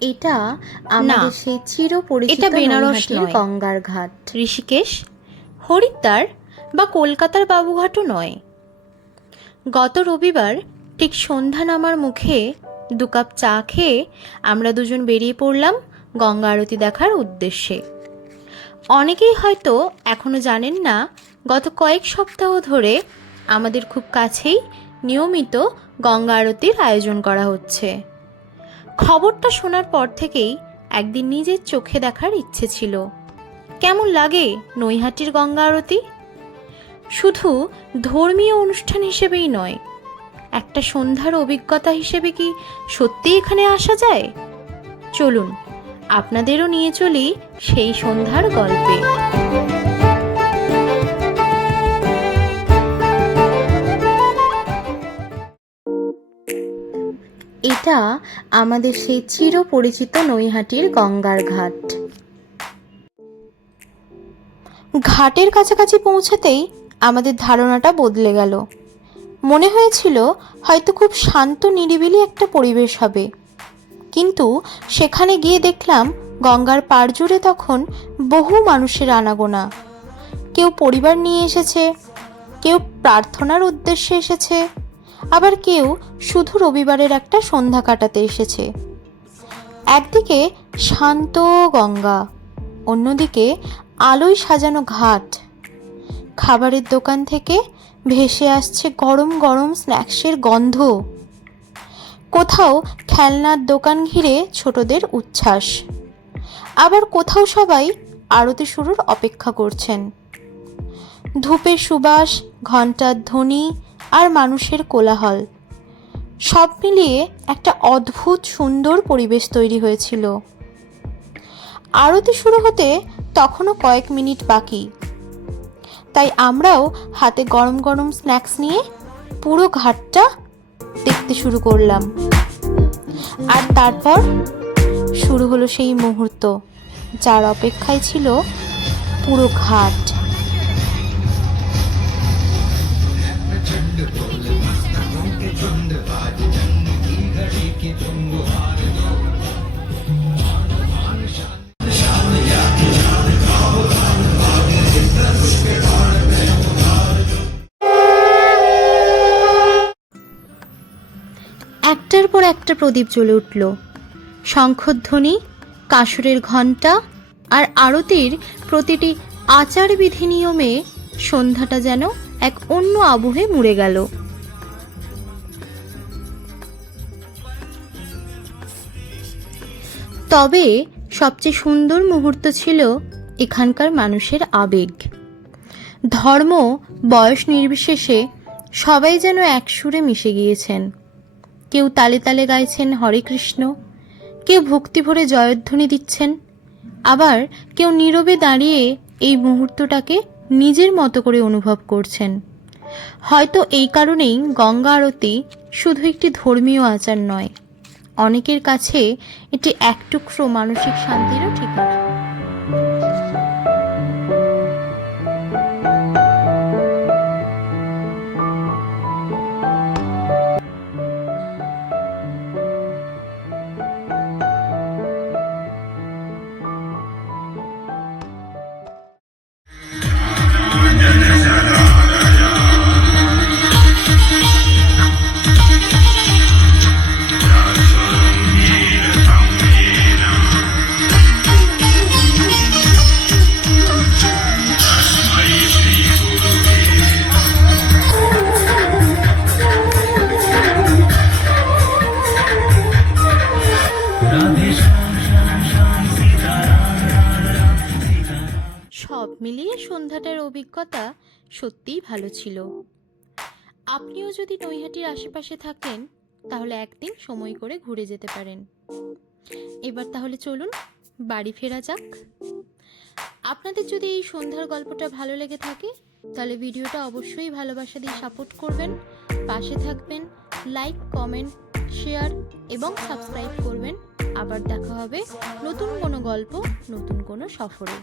এটা না, আমাদের সেই এটা চিরপরিচিত বেনারস নৈহাটির নয়, গঙ্গার ঘাট। ঋষিকেশ, হরিদ্বার বা কলকাতার বাবুঘাটও নয়। গত রবিবার ঠিক সন্ধ্যা নামার মুখে 2 কাপ চা খেয়ে আমরা দুজন বেরিয়ে পড়লাম গঙ্গা আরতি দেখার উদ্দেশ্যে। অনেকেই হয়তো এখনো জানেন না, গত কয়েক সপ্তাহ ধরে আমাদের খুব কাছেই নিয়মিত গঙ্গা আরতির আয়োজন করা হচ্ছে। খবরটা শোনার পর থেকেই একদিন নিজের চোখে দেখার ইচ্ছে ছিল। কেমন লাগে নৈহাটির গঙ্গা আরতি? শুধু ধর্মীয় অনুষ্ঠান হিসেবেই নয়, একটা সন্ধ্যার অভিজ্ঞতা হিসেবে কি সত্যি এখানে আসা যায়? চলুন আপনাদেরও নিয়ে চলি সেই সন্ধ্যার গল্পে। এটা আমাদের সেই চিরপরিচিত নৈহাটির গঙ্গার ঘাট। ঘাটের কাছাকাছি পৌঁছাতেই আমাদের ধারণাটা বদলে গেল। মনে হয়েছিল হয়তো খুব শান্ত নিরিবিলি একটা পরিবেশ হবে, কিন্তু সেখানে গিয়ে দেখলাম গঙ্গার পাড় জুড়ে তখন বহু মানুষের আনাগোনা। কেউ পরিবার নিয়ে এসেছে, কেউ প্রার্থনার উদ্দেশ্যে এসেছে, আবার কেউ শুধু রবিবারের একটা সন্ধ্যা কাটাতে এসেছে। একদিকে শান্ত গঙ্গা, অন্যদিকে আলোয় সাজানো ঘাট। খাবারের দোকান থেকে ভেসে আসছে গরম গরম স্ন্যাক্সের গন্ধ। কোথাও খেলনার দোকান ঘিরে ছোটদের উচ্ছ্বাস, আবার কোথাও সবাই আরতি শুরুর অপেক্ষা করছেন। ধূপের সুবাস, ঘণ্টার ধ্বনি আর মানুষের কোলাহল, সব মিলিয়ে একটা অদ্ভুত সুন্দর পরিবেশ তৈরি হয়েছিল। আরতি শুরু হতে তখনও কয়েক মিনিট বাকি, তাই আমরাও হাতে গরম গরম স্ন্যাক্স নিয়ে পুরো ঘাটটা দেখতে শুরু করলাম। আর তারপর শুরু হলো সেই মুহূর্ত, যার অপেক্ষায় ছিল পুরো ঘাট। একটার পর একটা প্রদীপ জ্বলে উঠল। শঙ্খধ্বনি, কাসরের ঘণ্টা আর আরতির প্রতিটি আচারবিধি নিয়মে সন্ধ্যাটা যেন এক অন্য আবহে মুড়ে গেল। তবে সবচেয়ে সুন্দর মুহূর্ত ছিল এখানকার মানুষের আবেগ। ধর্ম, বয়স নির্বিশেষে সবাই যেন এক সুরে মিশে গিয়েছেন। কেউ তালে তালে গাইছেন হরে কৃষ্ণ, কেউ ভক্তি ভরে জয়ধ্বনি দিচ্ছেন, আবার কেউ নীরবে দাঁড়িয়ে এই মুহূর্তটাকে নিজের মতো করে অনুভব করছেন। হয়তো এই কারণেই গঙ্গা আরতি শুধু একটি ধর্মীয় আচার নয়, অনেকের কাছে এটি এক টুকরো মানসিক শান্তিরও ঠিকানা। সব মিলিয়ে সন্ধ্যাটার অভিজ্ঞতা সত্যিই ভালো ছিল। আপনিও যদি নৈহাটির আশেপাশে থাকেন তাহলে একদিন সময় করে ঘুরে যেতে পারেন। এবার তাহলে চলুন বাড়ি ফেরা যাক। আপনাদের যদি এই সন্ধ্যার গল্পটা ভালো লেগে থাকে তাহলে ভিডিওটা অবশ্যই ভালোবাসা দিয়ে সাপোর্ট করবেন, পাশে থাকবেন, লাইক, কমেন্ট, শেয়ার এবং সাবস্ক্রাইব করবেন। আবার দেখা হবে নতুন কোনো গল্প, নতুন কোনো সফরে।